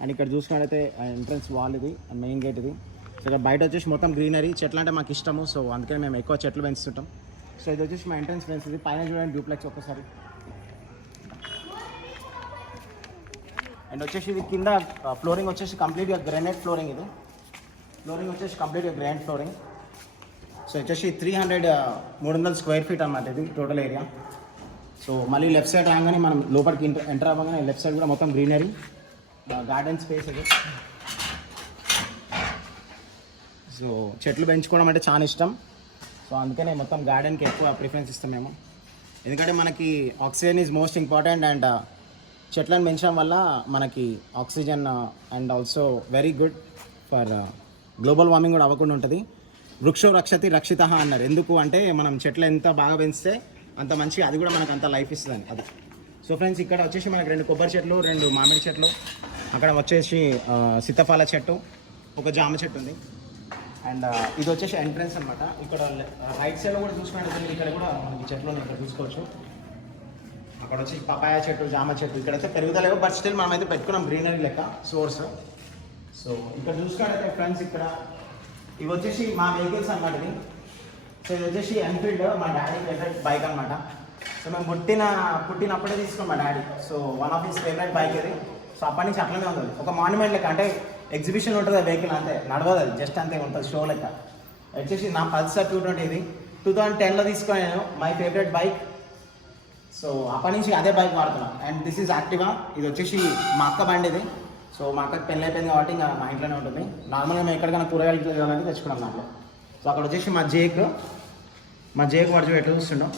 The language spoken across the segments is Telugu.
అండ్ ఇక్కడ చూసుకున్నట్టయితే ఎంట్రన్స్ వాల్ ఇది మెయిన్ గేట్ ఇది. సో ఇక్కడ బయట వచ్చేసి మొత్తం గ్రీనరీ, చెట్లు అంటే మాకు ఇష్టము. సో అందుకని మేము ఎక్కువ చెట్లు పెంచుతుంటాం. సో ఇది వచ్చేసి మా ఎంట్రన్స్ ఫెన్స్ ఇది. పైన చూడండి డూప్లెక్స్ ఒక్కసారి. అండ్ వచ్చేసి ఇది కింద ఫ్లోరింగ్ వచ్చేసి కంప్లీట్గా గ్రానైట్ ఫ్లోరింగ్ ఇది. ఫ్లోరింగ్ వచ్చేసి కంప్లీట్గా గ్రానైట్ ఫ్లోరింగ్. సో వచ్చేసి 300 స్క్వేర్ ఫీట్ అన్నమాట ఇది టోటల్ ఏరియా. సో మళ్ళీ లెఫ్ట్ సైడ్ రాగానే మనం లోపలికి ఎంటర్ అవ్వగానే లెఫ్ట్ సైడ్ కూడా మొత్తం గ్రీనరీ, గార్డెన్ స్పేస్ ఇది. సో చెట్లు పెంచుకోవడం అంటే చాలా ఇష్టం. సో అందుకనే మొత్తం గార్డెన్కి ఎక్కువ ప్రిఫరెన్స్ ఇస్తాం మేము. ఎందుకంటే మనకి oxygen is most important. And చెట్లను పెంచడం వల్ల మనకి oxygen and also very good for global warming కూడా అవ్వకుండా ఉంటుంది. వృక్షో రక్షతి రక్షిత అన్నారు. ఎందుకు అంటే మనం చెట్లు ఎంత బాగా పెంచితే అంత మంచిగా అది కూడా మనకు అంత లైఫ్ ఇస్తుంది అది. సో ఫ్రెండ్స్ ఇక్కడ వచ్చేసి మనకి 2 కొబ్బరి చెట్లు, 2 మామిడి చెట్లు, అక్కడ వచ్చేసి సీతాఫల చెట్టు, ఒక జామ చెట్టు ఉంది. అండ్ ఇది వచ్చేసి ఎంట్రన్స్ అనమాట. ఇక్కడ రైట్ సైడ్లో కూడా చూసుకున్నట్టు ఇక్కడ కూడా మనకి చెట్లు ఉన్నాయి, ఇక్కడ చూసుకోవచ్చు. అక్కడ వచ్చి పపాయ చెట్టు, జామ చెట్టు, ఇక్కడైతే పెరుగుదలేవు, బట్ స్టిల్ మనమైతే పెట్టుకున్నాం గ్రీనరీ లెక్క సోర్స్. సో ఇక్కడ చూసుకున్నట్టయితే ఫ్రెండ్స్ ఇక్కడ ఇవి వచ్చేసి మా వెహికల్స్ అనమాట ఇది. సో ఇది వచ్చేసి ఎన్ఫీల్డ్, మా డాడీ ఫేవరెట్ బైక్ అనమాట. సో మేము పుట్టినప్పుడే తీసుకున్నాం మా daddy. So one of his favourite bike ఇది. సో అప్పటి నుంచి అట్లనే ఉంటుంది, ఒక మాన్యుమెంట్ లెక్క. అంటే ఎగ్జిబిషన్ ఉంటుంది ఆ వెహికల్, అంతే నడవదు అది, జస్ట్ అంతే ఉంటుంది షో లెక్క. వచ్చేసి నా పల్సర్ 220 ఇది 2010లో తీసుకున్నాను, మై ఫేవరెట్ బైక్. సో అప్పటి నుంచి అదే బైక్ వాడుతున్నాను. And this is Activa. ఇది వచ్చేసి మా అక్క బండి ఇది. సో మా అక్కకి పెళ్ళి అయిపోయింది కాబట్టి ఇంకా మా ఇంట్లోనే ఉంటుంది. నార్మల్గా మేము ఎక్కడికైనా కూరగాయలు వెళ్ళాలంటే తెచ్చుకున్నాం దాంట్లో. సో అక్కడ వచ్చేసి మా జేక్ వాడు ఎట్లా చూస్తుండో.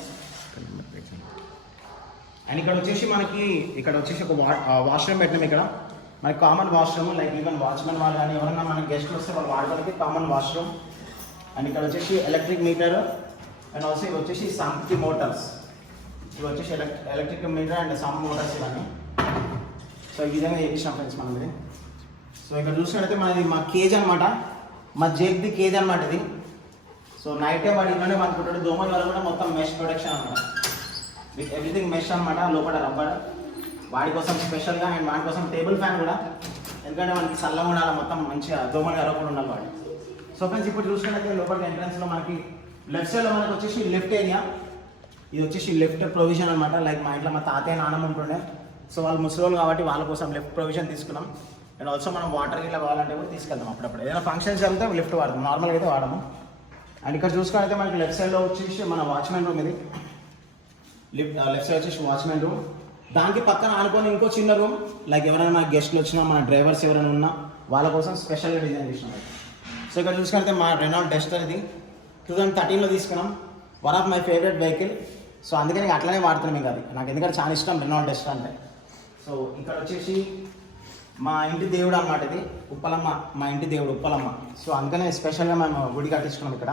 అండ్ ఇక్కడ వచ్చేసి ఇక్కడ వచ్చేసి ఒక వాష్రూమ్ పెట్టినాం. ఇక్కడ మనకి common washroom, like even watchmen వాళ్ళు కానీ ఎవరైనా మనకి గెస్ట్లు వస్తే వాళ్ళు వాడడానికి కామన్ వాష్రూమ్. అండ్ ఇక్కడ వచ్చేసి ఎలక్ట్రిక్ మీటర్. అండ్ ఆల్సో ఇవి వచ్చేసి సంప్కి మోటార్స్. ఇవి వచ్చేసి electric meter and sump motors ఇవన్నీ. సో ఈ విధంగా చేసినాం ఫ్రెండ్స్ మనం ఇది. సో ఇక్కడ చూసినట్టయితే మా కేజ్ అనమాట, మా జేక్ది కేజ్ అనమాట ఇది. సో నైట్ టైం వాడు ఇంట్లోనే అనుకుంటాడు. దోమల వల్ల కూడా మొత్తం మెష్ ప్రొటెక్షన్ అనమాట, విత్ ఎవ్రీథింగ్ మెష్ అనమాట. లోపల రబ్బర్ వాడి కోసం స్పెషల్గా. అండ్ వాడి కోసం టేబుల్ ఫ్యాన్ కూడా, ఎందుకంటే మనకి చల్లగా ఉండాలి, మొత్తం మంచిగా దోమలు కలవకుండా ఉండాలి వాడు. సో ఫ్రెండ్స్ ఇప్పుడు చూసుకున్నట్లయితే లోపల ఎంట్రన్స్లో మనకి లెఫ్ట్ సైడ్లో మనకి వచ్చేసి లిఫ్ట్ ఏరియా. ఇది వచ్చేసి లిఫ్ట్ ప్రొవిజన్ అనమాట. లైక్ మా ఇంట్లో మా తాతయ్య నాన్నమ్మ ఉంటుండే. సో వాళ్ళు ముసలోళ్ళు కాబట్టి వాళ్ళ కోసం లిఫ్ట్ ప్రొవిజన్ తీసుకున్నాం. అండ్ ఆల్సో మనం వాటర్ ఇట్లా కావాలంటే కూడా తీసుకెళ్తాం అప్పుడప్పుడు. ఏదైనా ఫంక్షన్స్ జరిగితే లిఫ్ట్ వాడతాం, నార్మల్గా అయితే వాడము. అండ్ ఇక్కడ చూసుకుంటే మనకి లెఫ్ట్ సైడ్లో వచ్చేసి మన వాచ్మెన్ రూమ్ ఇది. లెఫ్ట్ సైడ్ వచ్చేసి వాచ్మెన్ రూమ్. దానికి పక్కన ఆనుకొని ఇంకో చిన్న రూమ్, లైక్ ఎవరైనా మన గెస్ట్లు వచ్చినా, మన డ్రైవర్స్ ఎవరైనా ఉన్నా వాళ్ళ కోసం స్పెషల్గా డిజైన్ చేసినాం. సో ఇక్కడ చూసుకుంటే మా రెనాల్డ్ డస్టర్ ఇది 2013లో తీసుకున్నాం. One of my favourite vehicle. So అందుకని అట్లనే వాడుతున్నాం. ఇంకా అది నాకు ఎందుకంటే చాలా ఇష్టం రెనాల్డ్ డస్టర్ అంటే. సో ఇక్కడ వచ్చేసి మా ఇంటి దేవుడు అన్నమాట ఇది, ఉప్పలమ్మ. మా ఇంటి దేవుడు ఉప్పలమ్మ. సో అందుకనే స్పెషల్గా మేము గుడి కట్టించుకున్నాం ఇక్కడ.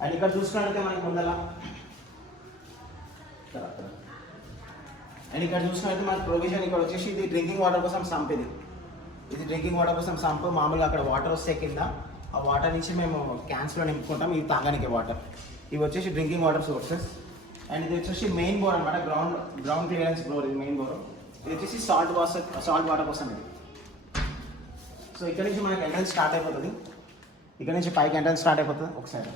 అండ్ ఇక్కడ చూసుకున్నట్లయితే మనకి ముందర అండ్ ఇక్కడ చూసుకున్నట్లయితే మనకి ప్రొవిజన్ ఇక్కడ వచ్చేసి ఇది డ్రింకింగ్ వాటర్ కోసం సంప్. ఇది డ్రింకింగ్ వాటర్ కోసం సంప్. మామూలుగా అక్కడ వాటర్ వస్తే కింద ఆ వాటర్ నుంచి మేము క్యాన్స్లో నింపుకుంటాం. ఇది తాగడానికి వాటర్. ఇవి వచ్చేసి డ్రింకింగ్ వాటర్ సోర్సెస్. అండ్ ఇది వచ్చేసి మెయిన్ బోర్ అనమాట, గ్రౌండ్ క్లియరెన్స్ బోర్. ఇది మెయిన్ బోర్. ఇది వచ్చేసి సాల్ట్ వాటర్ కోసం ఇది. సో ఇక్కడ నుంచి మనకి ఎంట్రన్స్ స్టార్ట్ అయిపోతుంది. ఇక్కడ నుంచి పైకి ఎంట్రన్స్ స్టార్ట్ అయిపోతుంది. ఒకసారి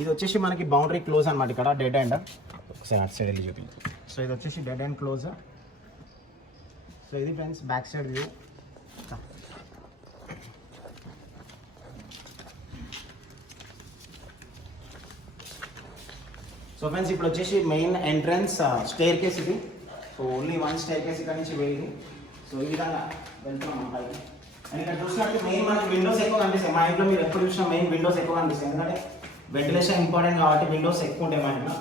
ఇది వచ్చేసి మనకి బౌండరీ క్లోజ్ అనమాట. ఇక్కడ డెడ్ ఎండ్. ఒకసారి అటు సైడ్ వెళ్ళి చూపించి. సో ఇది వచ్చేసి డెడ్ ఎండ్ క్లోజ్. సో ఇది friends back side view. So friends ఇప్పుడు వచ్చేసి మెయిన్ ఎంట్రన్స్ స్టేర్ కేస్ ఇది. So only one staircase ఇక్కడ నుంచి వేయింది. సో ఈ విధంగా వెళ్తున్నాం పైకి. అండ్ ఇక్కడ చూసినట్టు మెయిన్ మనకి విండోస్ ఎక్కువ కనిపిస్తాయి. మా ఇంట్లో మీరు ఎప్పుడు చూసినా మెయిన్ విండోస్ ఎక్కువ కనిపిస్తాయి, ఎందుకంటే వెంటిలేషన్ ఇంపార్టెంట్ కాబట్టి విండోస్ ఎక్కువ ఉంటాయి మా ఇంట్లో.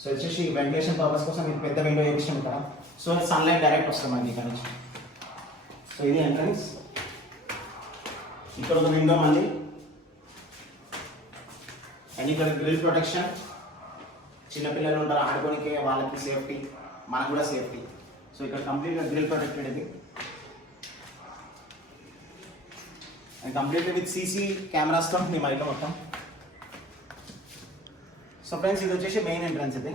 సో వచ్చేసి వెంటిలేషన్ పర్పస్ కోసం మీకు పెద్ద విండో వేయించాం ఇక్కడ. సో సన్లైట్ డైరెక్ట్ వస్తుంది మనకి ఇక్కడ నుంచి. సో ఇది ఎంట్రన్స్. ఇక్కడ ఒక విండో మళ్ళీ. అండ్ ఇక్కడ గ్రిల్ ప్రొటెక్షన్. చిన్నపిల్లలు ఉంటారు ఆడుకోనికి, వాళ్ళకి సేఫ్టీ, మనకు కూడా సేఫ్టీ. సో ఇక్కడ కంప్లీట్గా గ్రిల్ ప్రొటెక్టెడ్ ఇది. అండ్ కంప్లీట్లీ విత్ సీసీ కెమెరాస్తో మీ మైట్లో మొత్తం. సో ఫ్రెండ్స్ ఇది వచ్చేసి మెయిన్ ఎంట్రన్స్ ఇది.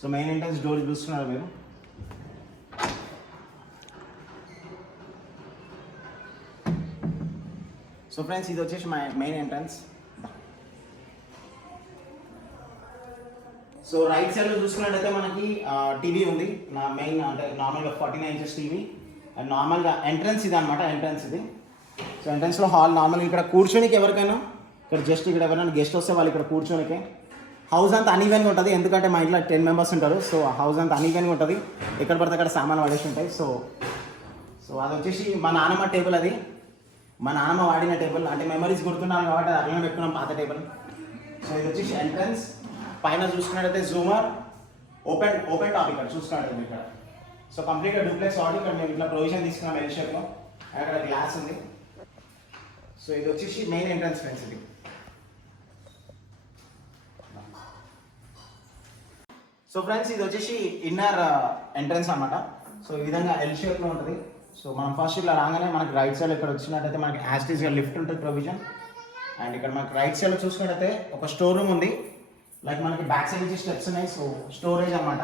So so main entrance door చూస్తున్నారు మీరు. సో ఫ్రెండ్స్ ఇది వచ్చేసి మా మెయిన్ ఎంట్రన్స్. సో రైట్ సైడ్లో చూసుకున్నట్టయితే మనకి టీవీ ఉంది, నా మెయిన్ అంటే నార్మల్గా 49 ఇంచెస్ టీవీ. అండ్ నార్మల్గా ఎంట్రన్స్ ఇది అనమాట, ఎంట్రన్స్ ఇది. సో ఎంట్రన్స్లో హాల్ నార్మల్గా ఇక్కడ కూర్చోనికి ఎవరికైనా ఇక్కడ జస్ట్ ఇక్కడ ఎవరైనా గెస్ట్ వస్తే వాళ్ళు ఇక్కడ కూర్చోనికే. హౌస్ అంతా అన్ఈవెన్గా ఉంటుంది, ఎందుకంటే మా ఇంట్లో 10 మెంబర్స్ ఉంటారు. సో హౌస్ అంతా అన్ఈవెన్గా ఉంటుంది, ఎక్కడ పడితే అక్కడ సామాన్లు పడేసి ఉంటాయి. సో అది వచ్చేసి మా నాన్నమ్మ టేబుల్, అది మా నాన్నమ్మ వాడిన టేబుల్, అంటే మెమరీస్ గుర్తున్నాను కాబట్టి అది అట్లనే పెట్టుకున్నాం పాత టేబుల్. సో ఇది వచ్చేసి ఎంట్రన్స్. పైన చూసుకున్నట్టయితే జూమర్, ఓపెన్ టాప్ ఇక్కడ చూసుకున్నట్టయితే ఇక్కడ. సో కంప్లీట్గా డూప్లెక్స్ కాబట్టి ఇక్కడ మేము ఇట్లా ప్రొవిజన్ తీసుకున్నాం ఎల్ షేప్లో. అక్కడ గ్లాస్ ఉంది. సో ఇది వచ్చేసి మెయిన్ ఎంట్రన్స్ ఫ్రెండ్స్ ఇది. సో ఫ్రెండ్స్ ఇది వచ్చేసి ఇన్నర్ ఎంట్రన్స్ అనమాట. సో ఈ విధంగా ఎల్ షేప్లో ఉంటుంది. సో మనం ఫస్ట్ ఇట్లా రాగానే మనకి రైట్ సైడ్ ఇక్కడ వచ్చినట్టయితే మనకి యాస్టీస్గా లిఫ్ట్ ఉంటుంది ప్రొవిజన్. అండ్ ఇక్కడ మనకి రైట్ సైడ్లో చూసుకున్నట్టయితే ఒక స్టోర్ రూమ్ ఉంది, లైక్ మనకి బ్యాక్ సైడ్ నుంచి స్టెప్స్ ఉన్నాయి. సో స్టోరేజ్ అనమాట,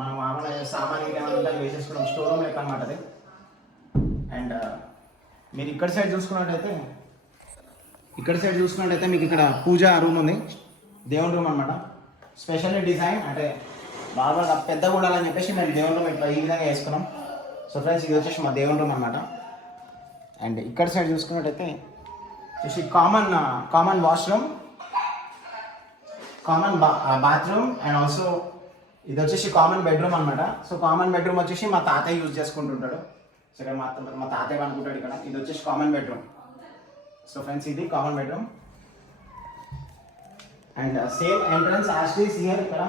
మనం మామూలుగా సామాన్లు ఏమైనా వేసేసుకోవడం స్టోర్ రూమ్ లెక్క అనమాట అది. అండ్ మీరు ఇక్కడ సైడ్ చూసుకున్నట్టయితే మీకు ఇక్కడ పూజా రూమ్ ఉంది, దేవుని రూమ్ అనమాట. స్పెషల్లీ డిజైన్ అంటే బాగా పెద్దగా ఉండాలని చెప్పేసి మేము దేవుని రూమ్ ఇట్లా ఈ విధంగా వేసుకున్నాం. సో ఫ్రెండ్స్ ఇది వచ్చేసి మా దేవుని రూమ్ అనమాట. అండ్ ఇక్కడ సైడ్ చూసుకున్నట్టయితే వచ్చేసి common washroom, common bathroom. And also ఇది వచ్చేసి కామన్ బెడ్రూమ్ అనమాట. సో కామన్ బెడ్రూమ్ వచ్చేసి మా తాతయ్య యూజ్ చేసుకుంటుంటాడు. సో ఇక్కడ మా తాతయ్య అనుకుంటాడు ఇక్కడ. ఇది వచ్చేసి కామన్ బెడ్రూమ్. సో ఫ్రెండ్స్ ఇది common bedroom. And same entrance as this here ఇక్కడ.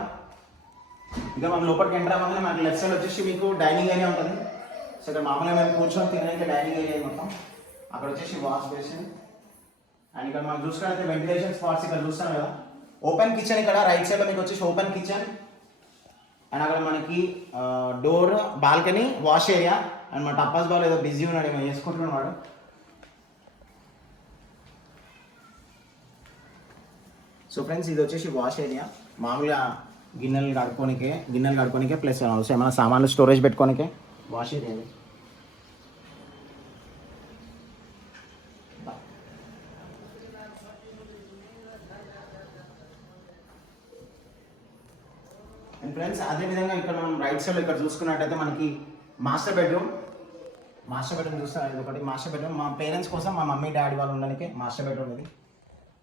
ఇంకా మనం లోపలికి ఎంటర్ అవ్వగానే మనకి లెఫ్ట్ సైడ్ వచ్చేసి మీకు డైనింగ్ ఏరియా ఉంటుంది. సో ఇక్కడ మామూలుగా మేము కూర్చొని తినడానికి డైనింగ్ ఏరియా మొత్తం. అక్కడ వచ్చేసి వాష్ బేసిన్. అండ్ ఇక్కడ మనం చూసుకున్నట్లయితే వెంటిలేషన్ స్పాట్స్ ఇక్కడ చూస్తాం కదా. ఓపెన్ కిచెన్ ఇక్కడ రైట్ సైడ్లో మీకు వచ్చేసి ఓపెన్ కిచెన్. అండ్ అక్కడ మనకి door, balcony, wash area. And మా టప్పాస్ బాల్ ఏదో బిజీ ఉన్నాడు, ఏమో చేసుకుంటున్నాడు. సో ఫ్రెండ్స్ ఇది వచ్చేసి వాష్ ఏరియా, మామూలుగా గిన్నెలు కడుక్కోనికే ప్లస్ ఏమైనా సామాన్లు స్టోరేజ్ పెట్టుకోనికే వాష్ ఏరియా. అండ్ ఫ్రెండ్స్ అదేవిధంగా ఇక్కడ మనం రైట్ సైడ్ ఇక్కడ చూసుకున్నట్టయితే మనకి మాస్టర్ బెడ్రూమ్ చూస్తాం. ఇది ఒకటి మాస్టర్ బెడ్రూమ్, మా పేరెంట్స్ కోసం, మా మమ్మీ డాడీ వాళ్ళు ఉండడానికి మాస్టర్ బెడ్రూమ్ ఇది.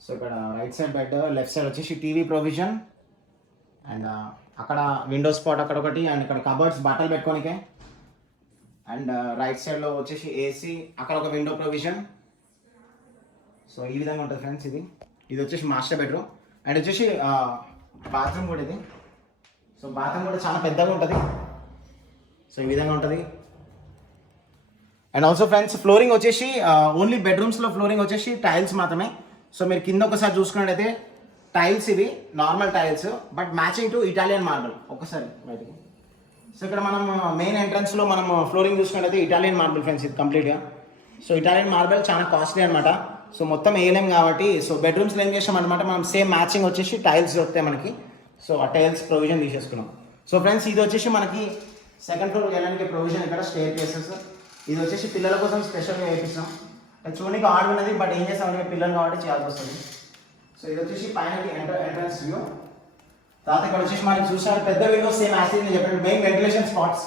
సో ఇక్కడ right side bed, left side వచ్చేసి టీవీ ప్రొవిజన్. అండ్ అక్కడ విండో స్పాట్ అక్కడ ఒకటి. అండ్ ఇక్కడ కబర్డ్స్ బట్టలు పెట్టుకోనికే. అండ్ రైట్ సైడ్లో వచ్చేసి ఏసీ, అక్కడ ఒక విండో ప్రొవిజన్. సో ఈ విధంగా ఉంటుంది ఫ్రెండ్స్ ఇది వచ్చేసి మాస్టర్ బెడ్రూమ్. అండ్ వచ్చేసి బాత్రూమ్ కూడా ఇది. సో బాత్రూమ్ కూడా చాలా పెద్దగా ఉంటుంది. సో ఈ విధంగా ఉంటుంది. అండ్ ఆల్సో ఫ్రెండ్స్ ఫ్లోరింగ్ వచ్చేసి ఓన్లీ బెడ్రూమ్స్లో ఫ్లోరింగ్ వచ్చేసి టైల్స్ మాత్రమే. సో మీరు కింద ఒకసారి చూసుకున్నట్టయితే టైల్స్ ఇవి normal tiles, but matching to Italian marble. ఒకసారి బయటికి. సో ఇక్కడ మనం మెయిన్ ఎంట్రన్స్లో మనం ఫ్లోరింగ్ చూసుకున్నట్టయితే ఇటాలియన్ మార్బుల్ ఫ్రెండ్స్ ఇది కంప్లీట్గా. సో ఇటాలియన్ మార్బుల్ చాలా కాస్ట్లీ అనమాట. సో మొత్తం వేయలేం కాబట్టి సో బెడ్రూమ్స్లో ఏం చేసామన్నమాట, మనం సేమ్ మ్యాచింగ్ వచ్చేసి టైల్స్ దొరుకుతాయి మనకి. సో ఆ టైల్స్ ప్రొవిజన్ తీసేసుకున్నాం. సో ఫ్రెండ్స్ ఇది వచ్చేసి మనకి సెకండ్ ఫ్లోర్ వెళ్ళడానికి ప్రొవిజన్ ఇక్కడ స్టేర్ కేసెస్. ఇది వచ్చేసి పిల్లల కోసం స్పెషల్గా వేయించాం. చూడడానికి ఆర్డర్ ఉన్నది, బట్ ఏం చేస్తామంటే పిల్లలు కాబట్టి చేయాల్సి వస్తుంది. సో ఇది వచ్చేసి పైనకి ఎంట్రన్స్ వ్యూ. తర్వాత ఇక్కడ వచ్చేసి మనకి చూసిన పెద్ద విండోస్ సేమ్ యాసిడ్ నేను చెప్పాను. మెయిన్ వెంటిలేషన్ స్పాట్స్,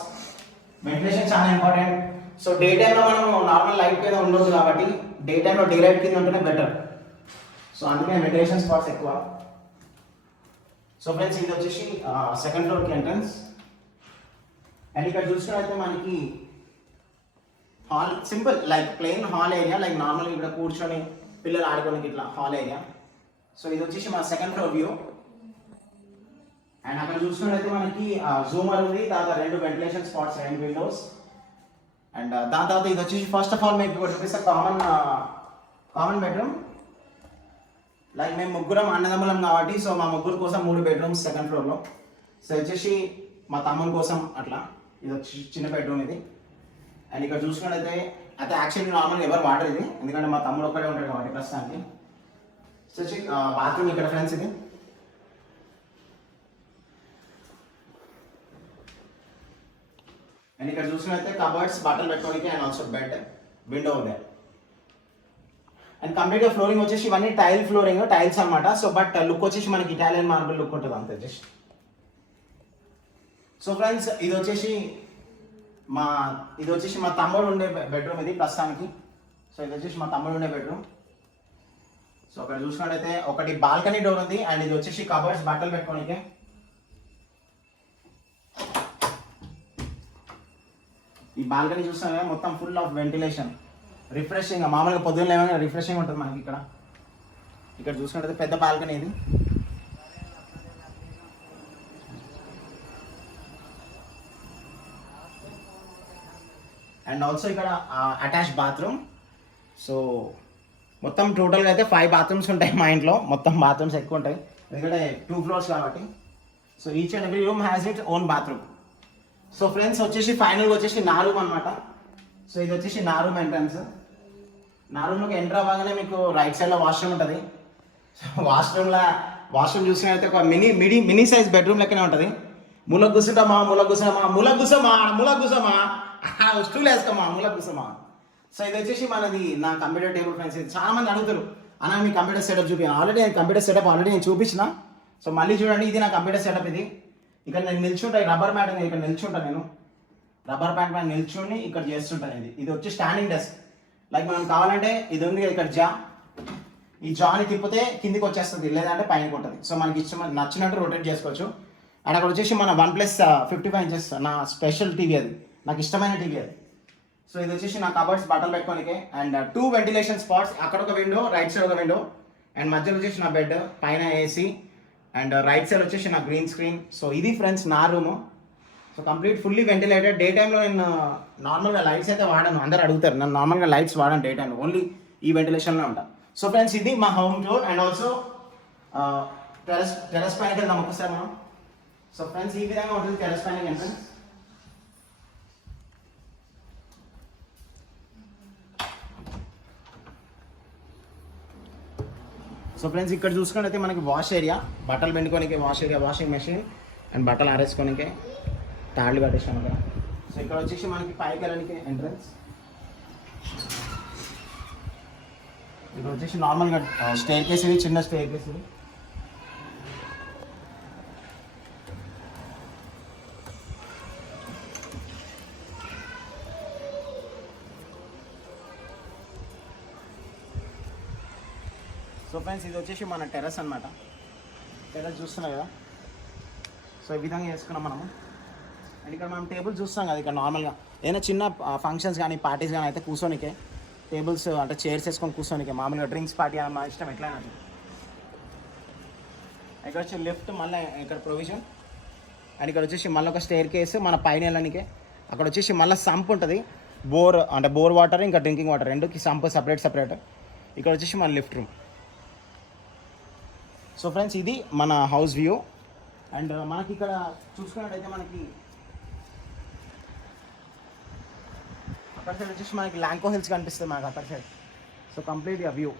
వెంటిలేషన్ చాలా ఇంపార్టెంట్. సో డే టైంలో మనం నార్మల్ లైట్ కింద ఉండదు కాబట్టి డే టైంలో డే లైట్ కింద ఉంటేనే బెటర్. సో అందుకే వెంటిలేషన్ స్పాట్స్ ఎక్కువ. సో ఫ్రెండ్స్ ఇది వచ్చేసి సెకండ్ ఫ్లోర్కి ఎంట్రన్స్. అండ్ ఇక్కడ చూసినట్లయితే మనకి hall, simple like plain hall area, like normal ఇక్కడ కూర్చొని పిల్లలు ఆడుకోవడానికి ఇట్లా హాల్ ఏరియా. సో ఇది వచ్చేసి మా సెకండ్ ఫ్లోర్ వ్యూ. అండ్ అక్కడ చూసుకున్నట్లయితే మనకి జూమర్ ఉంది, తర్వాత 2 వెంటిలేషన్ స్పాట్స్, 2 విండోస్. అండ్ దాని తర్వాత ఇది వచ్చేసి ఫస్ట్ ఆఫ్ ఆల్ మీకు చూపిస్తే కామన్ బెడ్రూమ్. లైక్ మేము ముగ్గురం అన్నదమ్ములం కాబట్టి సో మా ముగ్గురు కోసం 3 బెడ్రూమ్స్ సెకండ్ ఫ్లోర్లో. సో వచ్చేసి మా తమ్ముని కోసం అట్లా ఇది వచ్చి చిన్న బెడ్రూమ్ ఇది. అండ్ ఇక్కడ చూసుకున్నట్లయితే అయితే యాక్చువల్లీ నార్మల్గా ఎవరు వాటర్ ఇది, ఎందుకంటే మా తమ్ముడు ఒక్కడే ఉంటాడు కాబట్టి ప్రస్తుతానికి. సో వచ్చి బాత్రూమ్ ఇక్కడ ఫ్రెండ్స్ ఇది. అండ్ ఇక్కడ చూసినట్లయితే కబర్డ్స్ బట్టలు పెట్టుకోవడానికి అండ్ ఆల్సో బెడ్ విండో ఉంది. అండ్ కంప్లీట్గా ఫ్లోరింగ్ వచ్చేసి ఇవన్నీ టైల్స్ అనమాట. సో బట్ లుక్ వచ్చేసి మనకి ఇటాలియన్ మార్బుల్ లుక్ ఉంటుంది అంతే జస్ట్. సో ఫ్రెండ్స్ ఇది వచ్చేసి మా తమ్ముడు ఉండే బెడ్రూమ్ ఇది ప్రస్తుతానికి. సో ఇది వచ్చేసి మా తమ్ముడు ఉండే బెడ్రూమ్. సో అక్కడ చూసినట్టయితే ఒకటి బాల్కనీ డోర్ ఉంది అండ్ ఇది వచ్చేసి కబర్డ్స్ బట్టలు పెట్టుకోనికే. ఈ బాల్కనీ చూస్తాను మొత్తం ఫుల్ ఆఫ్ వెంటిలేషన్, రిఫ్రెషింగ్. మామూలుగా పొద్దున్న ఏమైనా రిఫ్రెషింగ్ ఉంటుంది మనకి ఇక్కడ. ఇక్కడ చూసుకుంటే పెద్ద బాల్కనీ ఇది. అండ్ ఆల్సో ఇక్కడ అటాచ్ బాత్రూమ్. సో మొత్తం టోటల్గా అయితే 5 బాత్రూమ్స్ ఉంటాయి మా ఇంట్లో. మొత్తం బాత్రూమ్స్ ఎక్కువ ఉంటాయి ఎందుకంటే 2 ఫ్లోర్స్ కాబట్టి. So each and every room has its own bathroom. So friends వచ్చేసి ఫైనల్గా వచ్చేసి నా రూమ్ అనమాట. సో ఇది వచ్చేసి నా రూమ్ ఎంట్రన్స్. నా రూమ్లోకి ఎంటర్ అవ్వగానే మీకు రైట్ సైడ్లో వాష్రూమ్ ఉంటుంది. సో వాష్రూమ్ చూసినట్లయితే ఒక మినీ సైజ్ బెడ్రూమ్ లెక్కనే ఉంటుంది. మూలకు కూర్చుంటామా స్టూల్ వేసుకోమా మూలకు కూర్చోమా. సో ఇది వచ్చేసి మనది నా కంప్యూటర్ టేబుల్ ఫ్రెండ్స్. ఇది చాలా మంది అడుగుతారు అన్న మీ కంప్యూటర్ సెటప్ చూపించాను. ఆల్రెడీ కంప్యూటర్ సెటప్ నేను చూపించిన. సో మళ్ళీ చూడండి ఇది నా కంప్యూటర్ సెటప్. ఇది ఇక్కడ నేను నిల్చుంటా, రబ్బర్ మ్యాట్ ఇక్కడ నిల్చుంటా. నేను రబ్బర్ మ్యాట్ మీద నిల్చుని ఇక్కడ చేస్తుంటాను. ఇది వచ్చి స్టాండింగ్ డెస్క్. లైక్ మనం కావాలంటే ఇది ఉంది ఇక్కడ ఈ జాని తిప్పితే కిందికి వచ్చేస్తుంది, లేదంటే పైనకి ఉంటుంది. సో మనకి నచ్చినట్టు రొటేట్ చేసుకోవచ్చు. అండ్ అక్కడ వచ్చేసి మన 1+55 ఇంచెస్ నా స్పెషల్ టీవీ, అది నాకు ఇష్టమైన టీవీ అది. సో ఇది వచ్చేసి నా కబర్డ్స్ బట్టలు పెట్టుకోనికే. అండ్ 2 వెంటిలేషన్ స్పాట్స్, అక్కడ ఒక విండో, రైట్ సైడ్ ఒక విండో. అండ్ మధ్యలో వచ్చేసి నా బెడ్, పైన ఏసీ. అండ్ రైట్ సైడ్ వచ్చేసి నా గ్రీన్ స్క్రీన్. సో ఇది ఫ్రెండ్స్ నా room. So complete fully ventilated. Day టైంలో నేను నార్మల్గా లైట్స్ అయితే వాడాను. అందరు అడుగుతారు, నేను నార్మల్గా లైట్స్ వాడాను డే టైంలో, ఓన్లీ ఈ వెంటిలేషన్లో ఉంటాను. సో ఫ్రెండ్స్ ఇది మా home tour. And also terrace పైనకి వెళ్దాం ఒకసారి మనం. సో ఫ్రెండ్స్ ఈ విధంగా ఉంటుంది టెరస్ పైన ఎంట్రన్స్. సో ఫ్రెండ్స్ ఇక్కడ చూసుకున్నట్లయితే మనకి వాష్ ఏరియా, బట్టలు పెట్టుకోనికే wash area, washing machine and బట్టలు ఆరేసుకోనికే తాళ్ళు కట్టేసాను కదా. సో ఇక్కడ వచ్చేసి మనకి పైకి వెళ్ళడానికి ఎంట్రన్స్. ఇక్కడ వచ్చేసి నార్మల్గా స్టేర్ కేస్ ఇది, చిన్న స్టేర్ కేస్ ఇది. సో ఫ్రెండ్స్ ఇది వచ్చేసి మన టెర్రస్ అనమాట. టెర్రస్ చూస్తున్నాం కదా. సో ఈ విధంగా చేసుకున్నాం మనము. అండ్ ఇక్కడ మనం టేబుల్ చూస్తాం కదా, ఇక్కడ నార్మల్గా ఏదైనా చిన్న ఫంక్షన్స్ కానీ పార్టీస్ కానీ అయితే కూర్చోనికే టేబుల్స్ అంటే చైర్స్ వేసుకొని కూర్చోనికే. మామూలుగా డ్రింక్స్ పార్టీ అని మా ఇష్టం ఎట్లయినా. ఇక్కడ వచ్చి లెఫ్ట్ మళ్ళీ ఇక్కడ ప్రొవిజన్. అండ్ ఇక్కడ వచ్చేసి మళ్ళీ ఒక స్టేర్ కేసు మన పైన వెళ్ళడానికే. అక్కడ వచ్చేసి మళ్ళీ సంప్ ఉంటుంది, బోర్ వాటర్ ఇంకా డ్రింకింగ్ వాటర్ రెండుకి సంప్ సపరేట్. ఇక్కడ వచ్చేసి మన లిఫ్ట్ రూమ్. సో ఫ్రెండ్స్ ఇది మన హౌస్ వ్యూ. అండ్ మనకి ఇక్కడ చూసుకున్నట్టయితే మనకి అక్కడ సైడ్ వచ్చేసి మనకి ల్యాంకో హిల్స్ కనిపిస్తుంది మనకి అక్కడ సైడ్. సో కంప్లీట్గా వ్యూ.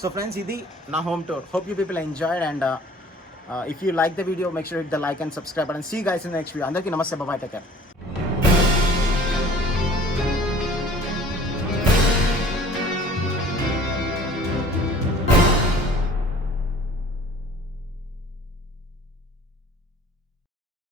సో ఫ్రెండ్స్ ఇది నా home tour. Hope you people enjoyed. And if you like the video make sure hit the like and subscribe and see guys in next video. అందరికీ నమస్తే, బాయ్, టేక్ కేర్.